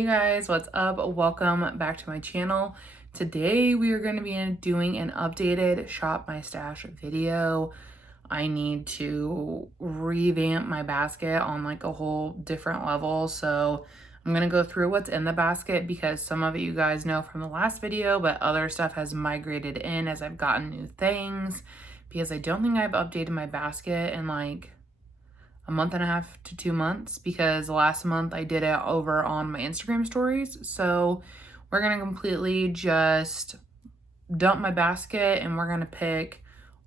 Hey guys, what's up? Welcome back to my channel. Today we are going to be doing an updated shop my stash video. I need to revamp my basket on like a whole different level. So I'm going to go through what's in the basket because some of it you guys know from the last video, but other stuff has migrated in as I've gotten new things because I don't think I've updated my basket in like a month and a half to 2 months because last month I did it over on my Instagram stories. So we're going to completely just dump my basket and we're going to pick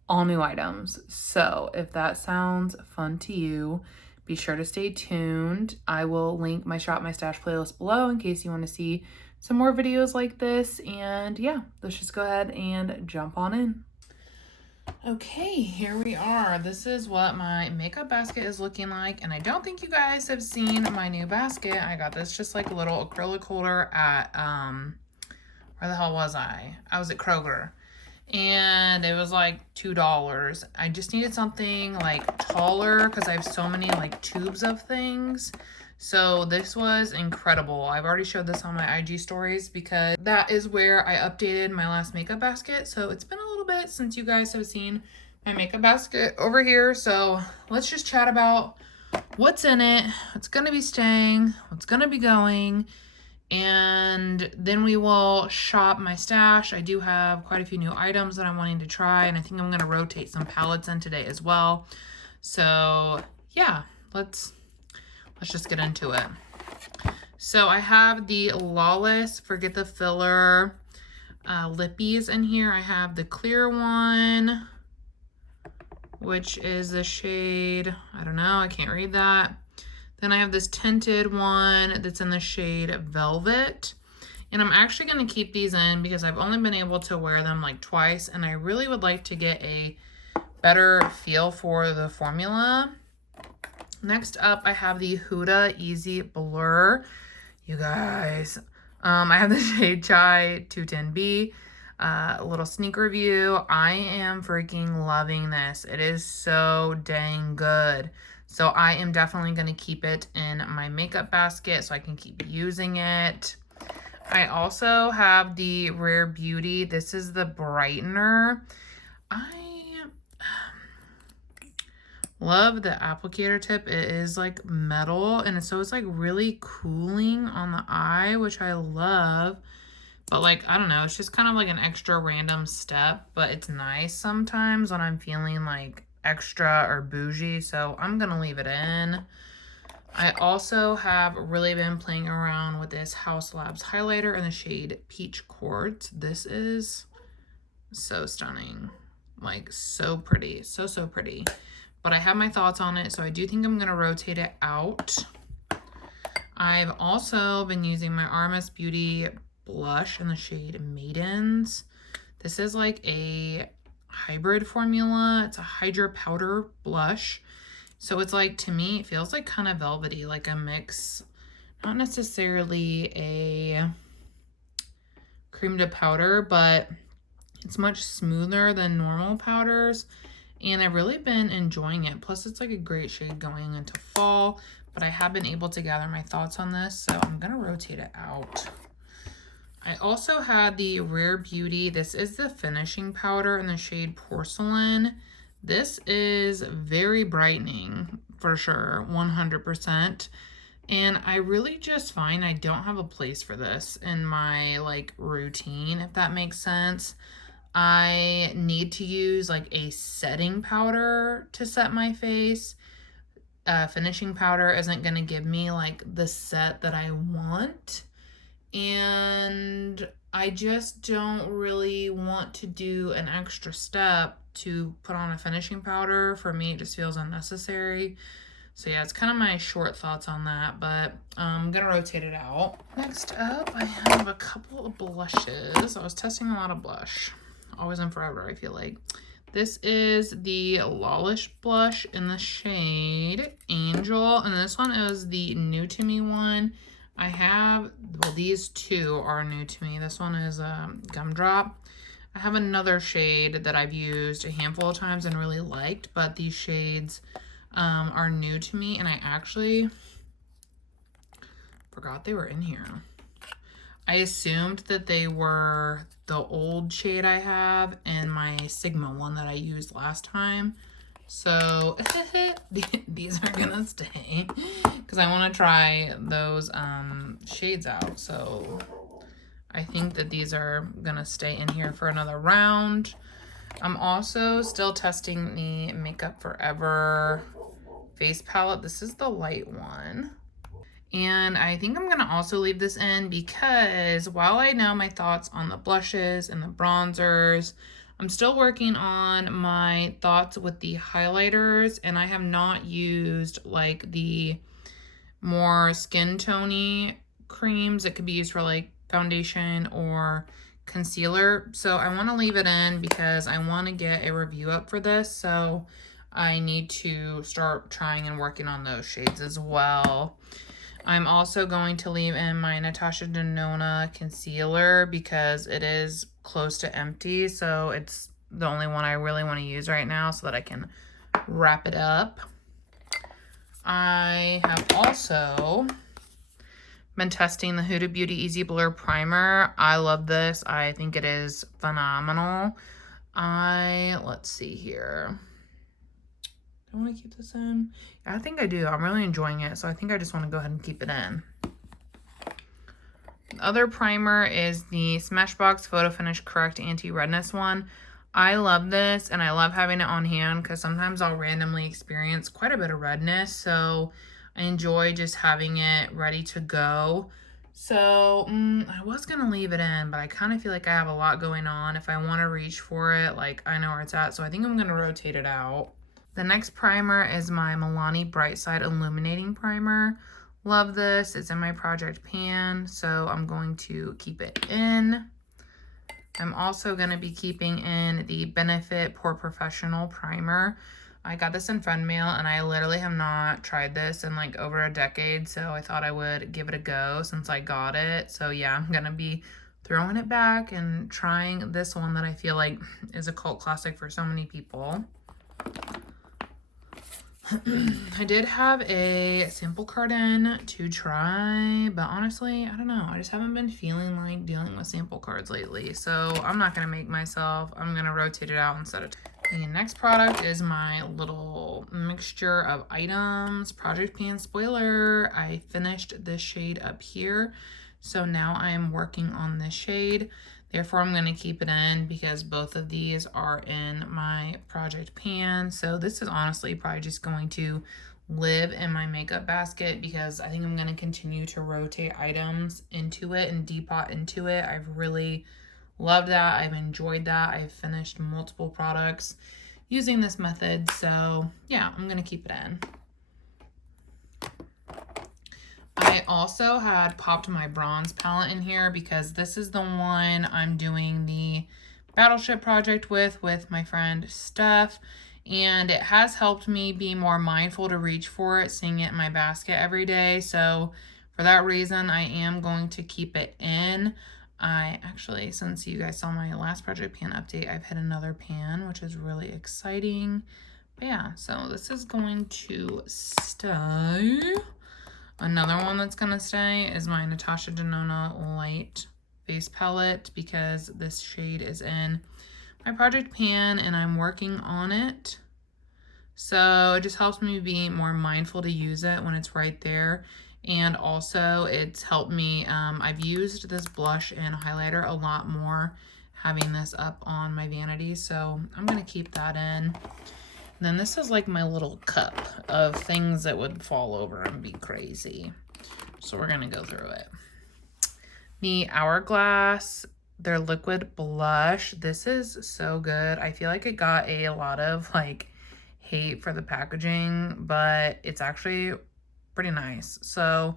all new items. So if that sounds fun to you, be sure to stay tuned. I will link my Shop My Stash playlist below in case you want to see some more videos like this. And yeah, let's just go ahead and jump on in. Okay, here we are. This is what my makeup basket is looking like, and I don't think you guys have seen my new basket. I got this just like a little acrylic holder at, where the hell was I? I was at Kroger, and it was like $2. I just needed something like taller because I have so many like tubes of things. So this was incredible. I've already showed this on my IG stories because that is where I updated my last makeup basket. So it's been a little bit since you guys have seen my makeup basket over here. So let's just chat about what's in it, what's going to be staying, what's going to be going, and then we will shop my stash. I do have quite a few new items that I'm wanting to try, and I think I'm going to rotate some palettes in today as well. So yeah, let's just get into it. So I have the Lawless Forget the Filler lippies in here. I have the clear one, which is the shade, I don't know, I can't read that. Then I have this tinted one that's in the shade Velvet. And I'm actually going to keep these in because I've only been able to wear them like twice, and I really would like to get a better feel for the formula. Next up, I have the Huda Easy Blur. You guys, I have the shade Chai 210B. A little sneak review. I am freaking loving this. It is so dang good. So I am definitely going to keep it in my makeup basket so I can keep using it. I also have the Rare Beauty. This is the brightener. I love the applicator tip. It is like metal, and so it's like really cooling on the eye, which I love. But like, I don't know, it's just kind of like an extra random step, but it's nice sometimes when I'm feeling like extra or bougie, so I'm gonna leave it in. I also have really been playing around with this House Labs highlighter in the shade Peach Quartz. This is so stunning, like so pretty, so pretty. But I have my thoughts on it, so I do think I'm gonna rotate it out. I've also been using my RMS Beauty blush in the shade Maidens. This is like a hybrid formula. It's a Hydra powder blush. So it's like, to me, it feels like kind of velvety, like a mix, not necessarily a cream to powder, but it's much smoother than normal powders. And I've really been enjoying it. Plus, it's like a great shade going into fall. But I have been able to gather my thoughts on this, so I'm going to rotate it out. I also had the Rare Beauty. This is the finishing powder in the shade Porcelain. This is very brightening, for sure, 100%. And I really just find I don't have a place for this in my, like, routine, if that makes sense. I need to use like a setting powder to set my face. Finishing powder isn't going to give me like the set that I want. And I just don't really want to do an extra step to put on a finishing powder. For me, it just feels unnecessary. So yeah, it's kind of my short thoughts on that, but I'm going to rotate it out. Next up, I have a couple of blushes. I was testing a lot of blush. Always and forever, I feel like. This is the Lawless blush in the shade Angel, and this one is the new to me one. I have, well, these two are new to me. This one is Gumdrop. I have another shade that I've used a handful of times and really liked, but these shades are new to me, and I actually Forgot they were in here. I assumed that they were the old shade I have and my Sigma one that I used last time. So these are gonna stay because I want to try those shades out. So I think that these are gonna stay in here for another round. I'm also still testing the Makeup Forever face palette. This is the light one. And I think I'm gonna also leave this in because while I know my thoughts on the blushes and the bronzers, I'm still working on my thoughts with the highlighters, and I have not used like the more skin tony creams that could be used for like foundation or concealer. So I want to leave it in because I want to get a review up for this. So I need to start trying and working on those shades as well. I'm also going to leave in my Natasha Denona concealer because it is close to empty. So it's the only one I really want to use right now so that I can wrap it up. I have also been testing the Huda Beauty Easy Blur Primer. I love this. I think it is phenomenal. Let's see here. Do I want to keep this in? Yeah, I think I do. I'm really enjoying it, so I think I just want to go ahead and keep it in. The other primer is the Smashbox Photo Finish Correct Anti-Redness one. I love this, and I love having it on hand because sometimes I'll randomly experience quite a bit of redness, so I enjoy just having it ready to go. So I was going to leave it in, but I kind of feel like I have a lot going on. If I want to reach for it, like I know where it's at, so I think I'm going to rotate it out. The next primer is my Milani Bright Side Illuminating Primer. Love this. It's in my project pan, so I'm going to keep it in. I'm also going to be keeping in the Benefit Pore Professional Primer. I got this in friend mail, and I literally have not tried this in like over a decade, so I thought I would give it a go since I got it. So yeah, I'm going to be throwing it back and trying this one that I feel like is a cult classic for so many people. I did have a sample carton to try, but honestly, I don't know. I just haven't been feeling like dealing with sample cards lately, so I'm not going to make myself. I'm going to rotate it out instead of... The next product is my little mixture of items. Project Pan Spoiler. I finished this shade up here, so now I'm working on this shade. Therefore, I'm going to keep it in because both of these are in my project pan. So this is honestly probably just going to live in my makeup basket because I think I'm going to continue to rotate items into it and depot into it. I've really loved that. I've enjoyed that. I've finished multiple products using this method. So yeah, I'm going to keep it in. I also had popped my bronze palette in here because this is the one I'm doing the Battleship project with my friend Steph, and it has helped me be more mindful to reach for it, seeing it in my basket every day. So for that reason, I am going to keep it in. I actually, since you guys saw my last project pan update, I've hit another pan, which is really exciting. But yeah, so this is going to stay. Another one that's going to stay is my Natasha Denona Light Face Palette because this shade is in my project pan and I'm working on it. So it just helps me be more mindful to use it when it's right there. And also it's helped me, I've used this blush and highlighter a lot more having this up on my vanity. So I'm going to keep that in. And then this is like my little cup of things that would fall over and be crazy. So we're going to go through it. The Hourglass, their liquid blush. This is so good. I feel like it got a lot of like hate for the packaging, but it's actually pretty nice. So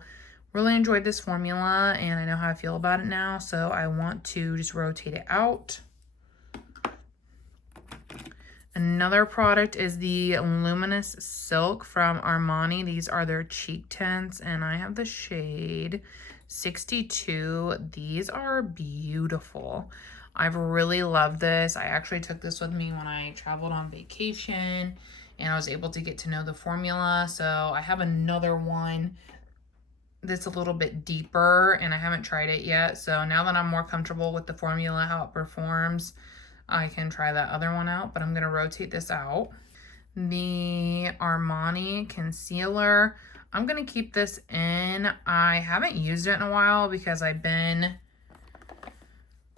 really enjoyed this formula and I know how I feel about it now. So I want to just rotate it out. Another product is the Luminous Silk from Armani. These are their cheek tints, and I have the shade 62. These are beautiful. I've really loved this. I actually took this with me when I traveled on vacation, and I was able to get to know the formula. So I have another one this a little bit deeper, and I haven't tried it yet. So now that I'm more comfortable with the formula, how it performs, I can try that other one out, but I'm gonna rotate this out. The Armani concealer, I'm gonna keep this in. I haven't used it in a while because I've been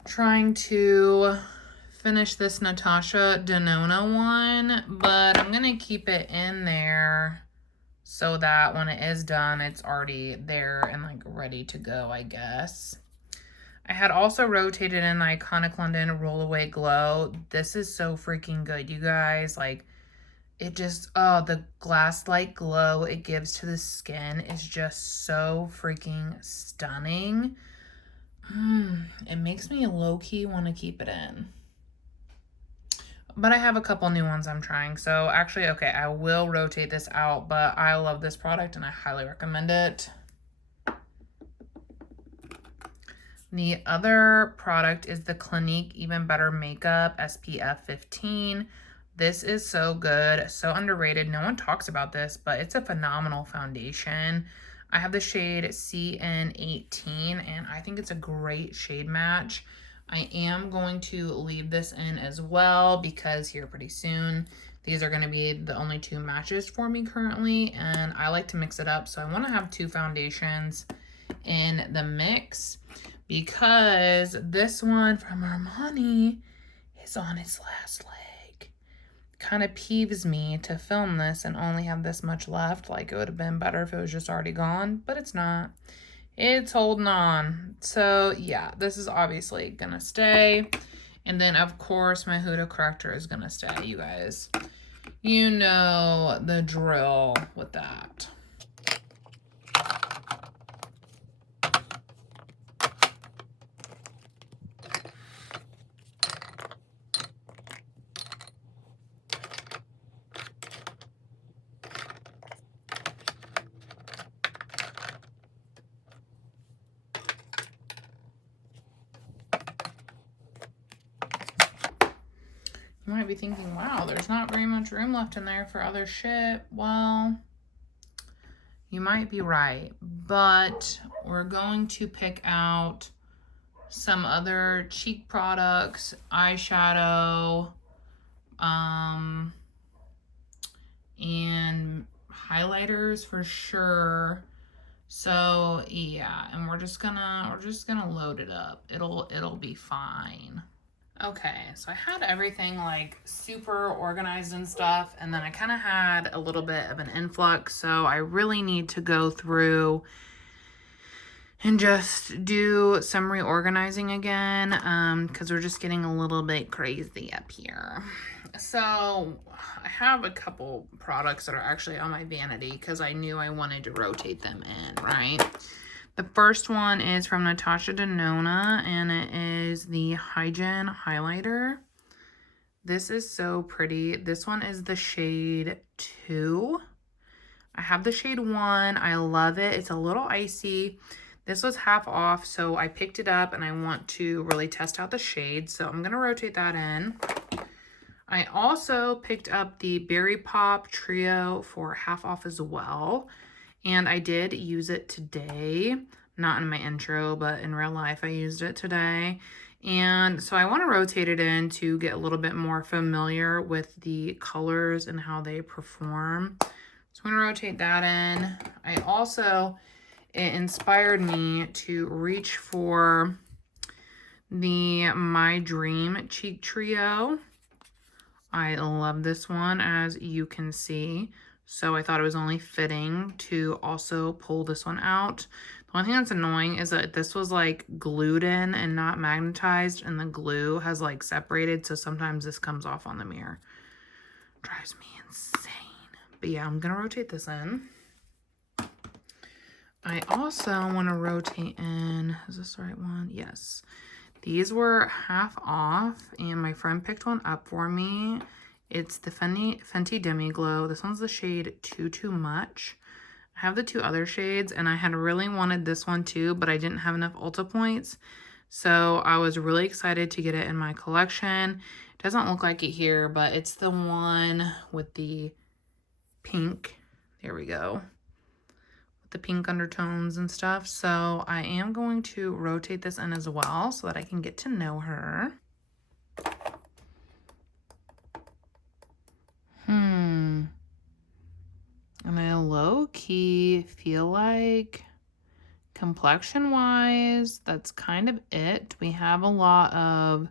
trying to finish this Natasha Denona one, but I'm gonna keep it in there so that when it is done, it's already there and like ready to go, I guess. I had also rotated in the Iconic London Roll Away Glow. This is so freaking good, you guys. Like, it just, oh, the glass-like glow it gives to the skin is just so freaking stunning. It makes me low-key want to keep it in. But I have a couple new ones I'm trying. So actually, okay, I will rotate this out, but I love this product and I highly recommend it. The other product is the Clinique Even Better Makeup SPF 15. This is so good, so underrated. No one talks about this, but it's a phenomenal foundation. I have the shade CN18, and I think it's a great shade match. I am going to leave this in as well because here pretty soon, these are going to be the only two matches for me currently, and I like to mix it up. So I want to have two foundations in the mix because this one from Armani is on its last leg. Kind of peeves me to film this and only have this much left. Like, it would have been better if it was just already gone, but it's not. It's holding on. So yeah, this is obviously gonna stay. And then of course my Huda corrector is gonna stay, you guys. You know the drill with that. You might be thinking, wow, there's not very much room left in there for other shit. Well, you might be right, but we're going to pick out some other cheek products, eyeshadow, and highlighters for sure. So yeah, and we're just gonna load it up. It'll be fine. Okay, so I had everything like super organized and stuff, and then I kind of had a little bit of an influx, so I really need to go through and just do some reorganizing again, because we're just getting a little bit crazy up here. So I have a couple products that are actually on my vanity because I knew I wanted to rotate them in, right? The first one is from Natasha Denona, and it is the Hygiene Highlighter. This is so pretty. This one is the shade 2. I have the shade 1. I love it. It's a little icy. This was half off, so I picked it up, and I want to really test out the shade, so I'm going to rotate that in. I also picked up the Berry Pop Trio for half off as well. And I did use it today, not in my intro, but in real life I used it today. And so I want to rotate it in to get a little bit more familiar with the colors and how they perform. So I'm going to rotate that in. It inspired me to reach for the My Dream Cheek Trio. I love this one, as you can see. So I thought it was only fitting to also pull this one out. The only thing that's annoying is that this was like glued in and not magnetized, and the glue has like separated, so sometimes this comes off on the mirror. Drives me insane. But yeah, I'm gonna rotate this in. I also want to rotate in, is this the right one? Yes. These were half off, and my friend picked one up for me. It's the Fenty Demi Glow. This one's the shade Too Much. I have the two other shades, and I had really wanted this one too, but I didn't have enough Ulta points. So I was really excited to get it in my collection. It doesn't look like it here, but it's the one with the pink. There we go. with the pink undertones and stuff. So I am going to rotate this in as well so that I can get to know her. And I low-key feel like complexion-wise, that's kind of it. We have a lot of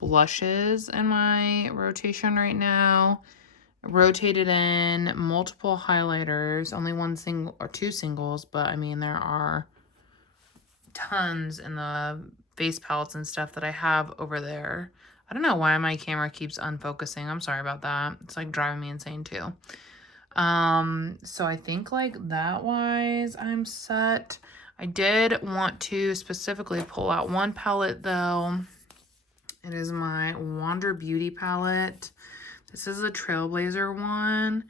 blushes in my rotation right now. Rotated in multiple highlighters, only one single or two singles, but I mean, there are tons in the face palettes and stuff that I have over there. I don't know why my camera keeps unfocusing. I'm sorry about that. It's like driving me insane too. So I think like that wise, I'm set. I did want to specifically pull out one palette though. It is my Wander Beauty palette. This is a Trailblazer one.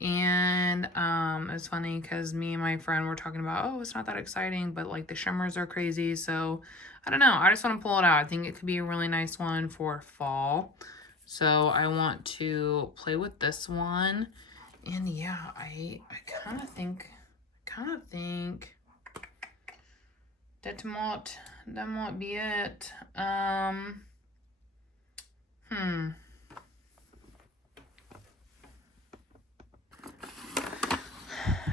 And it's funny because me and my friend were talking about, oh, it's not that exciting, but like the shimmers are crazy. So I don't know. I just want to pull it out. I think it could be a really nice one for fall. So I want to play with this one. And yeah, I kind of think that might be it. I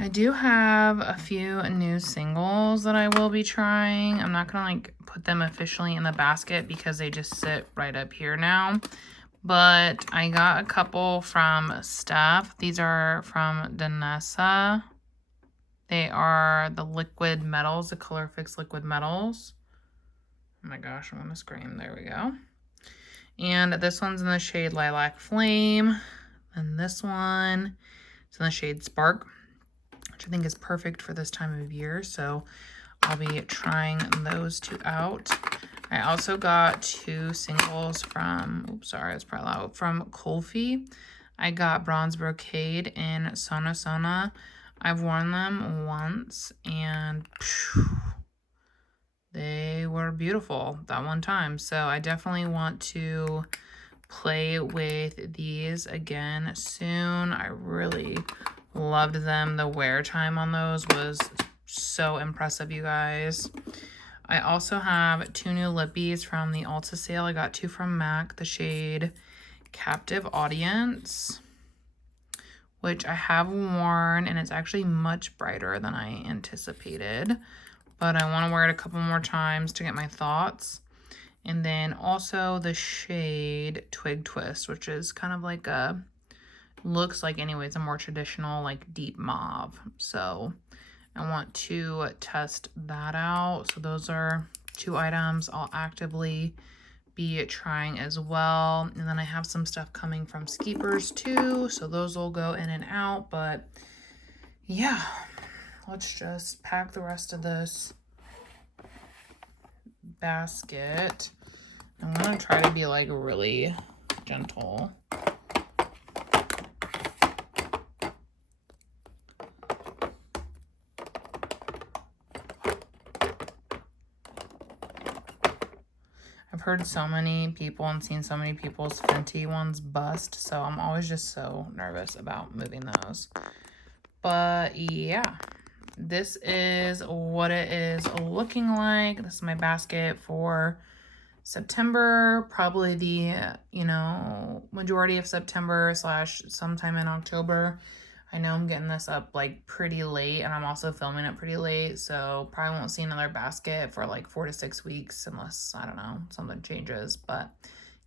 do have a few new singles that I will be trying. I'm not gonna like put them officially in the basket because they just sit right up here now. But I got a couple from Steph. These are from Danessa. They are the liquid metals, the Color Fix liquid metals. Oh my gosh, I'm gonna scream. There we go. And this one's in the shade Lilac Flame. And this one is in the shade Spark, which I think is perfect for this time of year. So I'll be trying those two out. I also got two singles from, oops, sorry, it's probably loud, from Kulfi. I got Bronze Brocade and Sona Sona. I've worn them once and they were beautiful that one time. So I definitely want to play with these again soon. I really loved them. The wear time on those was so impressive, you guys. I also have two new lippies from the Ulta sale. I got two from MAC, the shade Captive Audience, which I have worn, and it's actually much brighter than I anticipated. But I want to wear it a couple more times to get my thoughts. And then also the shade Twig Twist, which is kind of like a, looks like anyways, a more traditional like deep mauve. So I want to test that out. So those are two items I'll actively be trying as well. And then I have some stuff coming from Skeepers too. So those will go in and out. But yeah, let's just pack the rest of this basket. I'm gonna try to be like really gentle. I've heard so many people and seen so many people's Fenty ones bust, so I'm always just so nervous about moving those. But yeah, this is what it is looking like. This is my basket for September, probably the, you know, majority of September / sometime in October. I know I'm getting this up like pretty late, and I'm also filming it pretty late, so probably won't see another basket for like 4 to 6 weeks unless, I don't know, something changes. But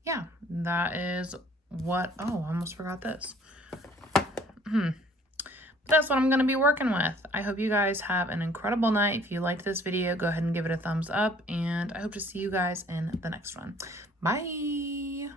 yeah, that is what, oh, I almost forgot this. That's what I'm going to be working with. I hope you guys have an incredible night. If you liked this video, go ahead and give it a thumbs up, and I hope to see you guys in the next one. Bye!